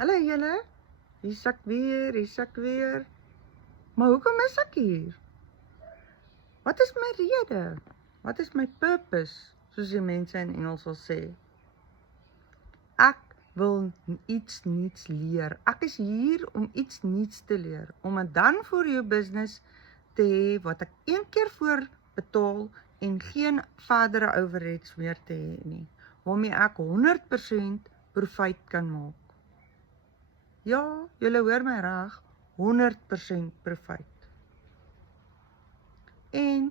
Hallo julle, hier's ek weer. Maar hoekom is ek hier? Wat is my rede? Wat is my purpose, soos die mense in Engels sal sê? Ek wil iets nuuts leer. Ek is hier om iets nuuts te leer, om het dan vir jou business te hê wat ek een keer voor betaal en geen verdere overheads meer te hê nie, waarmee ek 100% profijt kan maak. Ja, julle hoor my reg, 100% profijt. En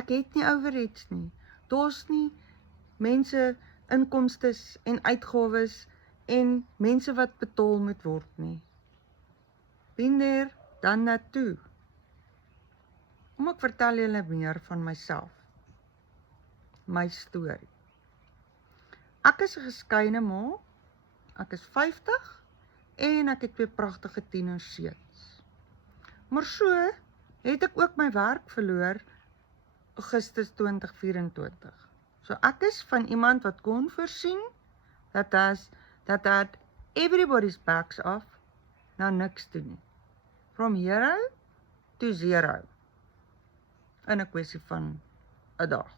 ek het nie overheads nie. Daar's nie mense inkomstes en uitgawes en mense wat betaal moet word nie. Been there, done that too. Kom ek vertel julle meer van myself. My storie. Ek is 'n geskeide ma. Ek is 50 en ek het 2 pragtige tienerseuns. Maar so het ek ook my werk verloor Augustus 2024. So ek is van iemand wat kon voorsien dat had everybody's backs off, nou niks toe nie. From hero to zero. In 'n kwessie van 'n dag.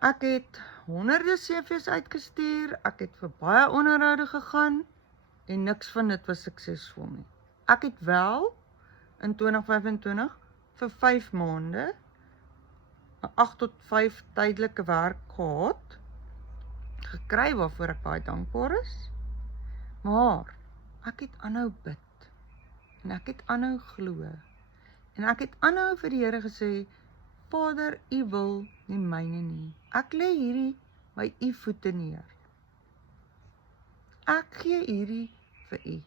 Ek het honderde CV's uitgestuur, ek het vir baie onderhoude gegaan en niks van dit was suksesvol nie. Ek het wel in 2025 vir 5 maande 'n 8 tot 5 tydelike werk gehad, gekry waarvoor ek baie dankbaar is. Maar ek het aanhou bid en ek het aanhou glo en ek het aanhou vir die Here gesê, Vader, U wil nie myne nie. Ek lê hierdie by U voete neer. Ek gee hierdie vir U.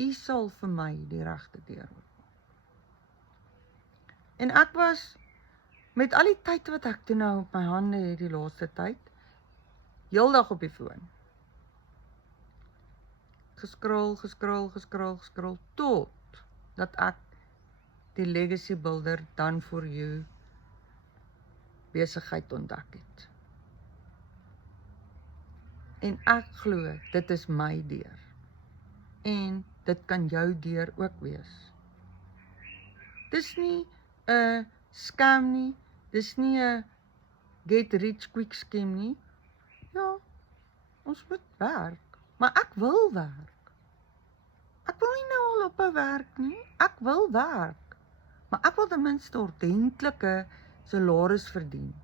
U sal vir my die regte deur oopmaak. En ek was met al die tyd wat ek toe nou op my hande het die laaste tyd, heeldag op die foon. Geskrol tot dat ek die Legacy Builder Done For You besigheid ontdek het. En ek glo, dit is my deur. En dit kan jou deur ook wees. Dis nie 'n scam nie, dis nie 'n get rich quick scheme nie. Ja, ons moet werk, maar ek wil werk. Ek wil nie nou al ophou werk nie, ek wil werk. Maar ek wil ten minste ordentlike salaris verdien.